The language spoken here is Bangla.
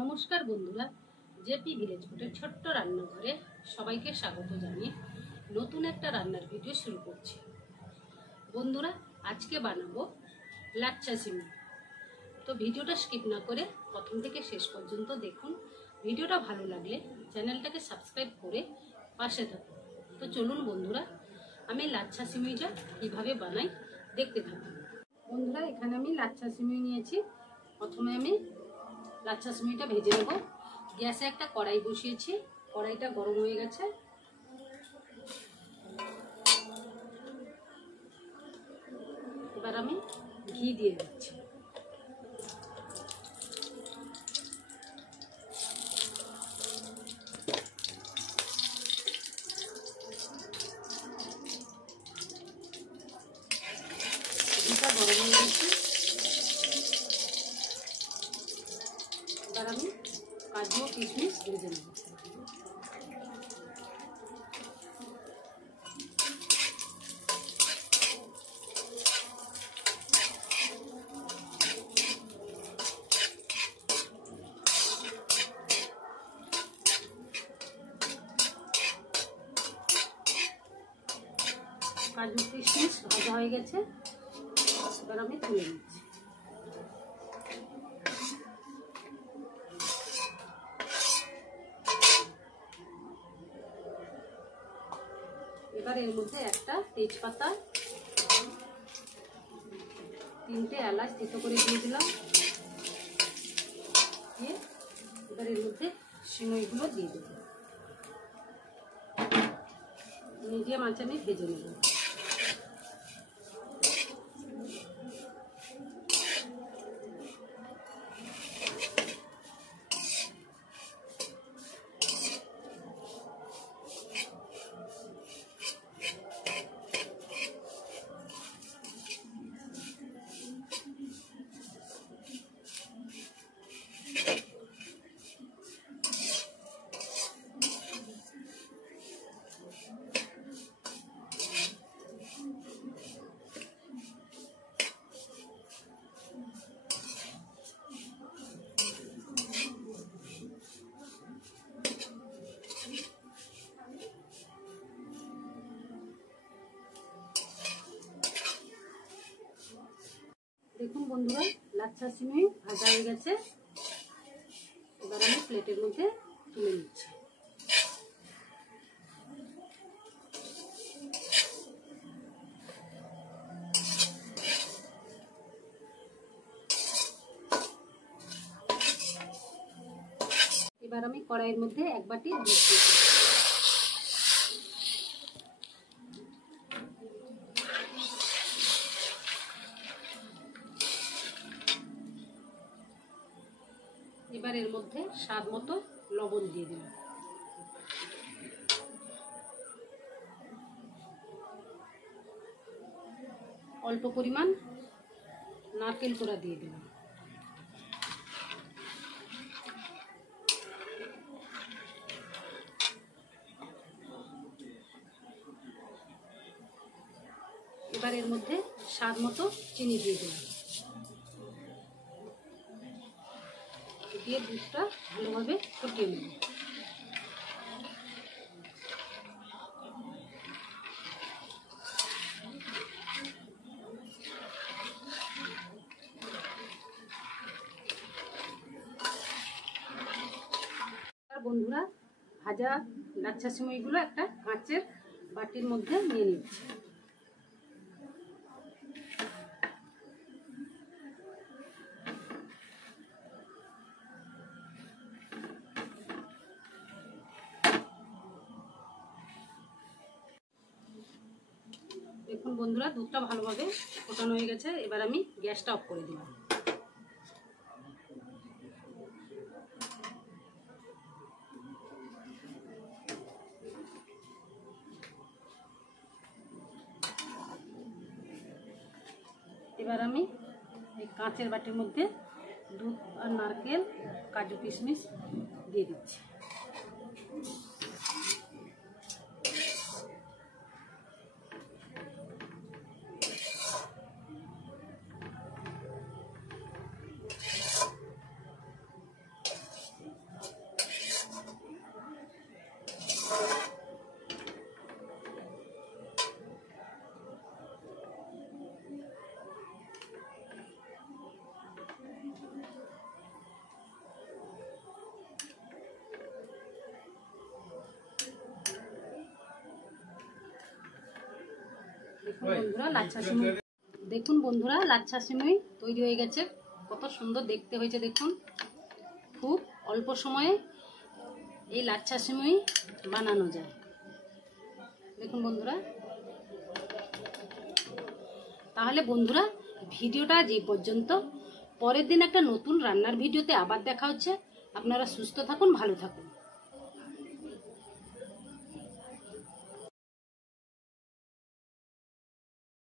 নমস্কার বন্ধুরা, জেপি ভিলেজ ফুডের ছোট্ট রান্নাঘরে সবাইকে স্বাগত জানিয়ে নতুন একটা রান্নার ভিডিও শুরু করছি। বন্ধুরা, আজকে বানাবো লাচ্ছা সিমই। তো ভিডিওটা স্কিপ না করে প্রথম থেকে শেষ পর্যন্ত দেখুন। ভিডিওটা ভালো লাগলে চ্যানেলটাকে সাবস্ক্রাইব করে পাশে থাকুন। তো চলুন বন্ধুরা, আমি লাচ্ছা সিমইটা কীভাবে বানাই দেখতে থাকুন। বন্ধুরা, এখানে আমি লাচ্ছা সিমই নিয়েছি। প্রথমে আমি লাচ্ছা সিমইটা ভেজে নেব। গ্যাসে একটা কড়াই বসিয়েছি, কড়াইটা গরম হয়ে গেছে। এবার আমি ঘি দিয়ে দিচ্ছি। ঘিটা গরম হয়ে গেছে। এবার আমি কাজু ও কিশমিশ ভেজে নেব। কাজু কিশমিশ ভাজা হয়ে গেছে, এবার আমি তুলে নিচ্ছি। এবার এর মধ্যে একটা তেজপাতা, 3টে এলাচ থেতো করে দিয়ে দিলাম। এবার এর মধ্যে সিমইগুলো দিয়ে দেব। মিডিয়াম আঁচে আমি ভেজে নেব। দেখুন বন্ধুরা, লাচ্ছা সিমই ভাজা হয়ে গেছে। এবার আমি প্লেটের মধ্যে তুলে নিচ্ছি। এবার আমি কড়াইয়ের মধ্যে এক বাটি দুধ দিয়ে দিচ্ছি। এবার এর মধ্যে স্বাদ মতো লবণ দিয়ে দিলাম। অল্প পরিমাণ নারকেল কোড়া দিয়ে দিলাম। এবার এর মধ্যে স্বাদ মতো চিনি দিয়ে দিলাম। দিয়ে দুধটা ভালোভাবে ফুটিয়ে নেব। বন্ধুরা, ভাজা লাচ্ছা সিমইগুলো একটা কাঁচের বাটির মধ্যে নিয়ে নিচ্ছি। দেখুন বন্ধুরা, দুধটা ভালোভাবে ফোটানো হয়ে গেছে। এবার আমি গ্যাসটা অফ করে দিলাম। এবার আমি এই কাঁচের বাটির মধ্যে দুধ আর নারকেল, কাজু কিশমিশ দিয়ে দিচ্ছি। বন্ধুরা লাচ্ছা সিমুই, দেখুন বন্ধুরা লাচ্ছা সিমুই তৈরি হয়ে গেছে। কত সুন্দর দেখতে হয়েছে দেখুন। খুব অল্প সময়ে এই লাচ্ছা সিমুই বানানো যায়। দেখুন বন্ধুরা, তাহলে বন্ধুরা ভিডিওটা যে পর্যন্ত, পরের দিন একটা নতুন রান্নার ভিডিওতে আবার দেখা হচ্ছে। আপনারা সুস্থ থাকুন, ভালো থাকুন।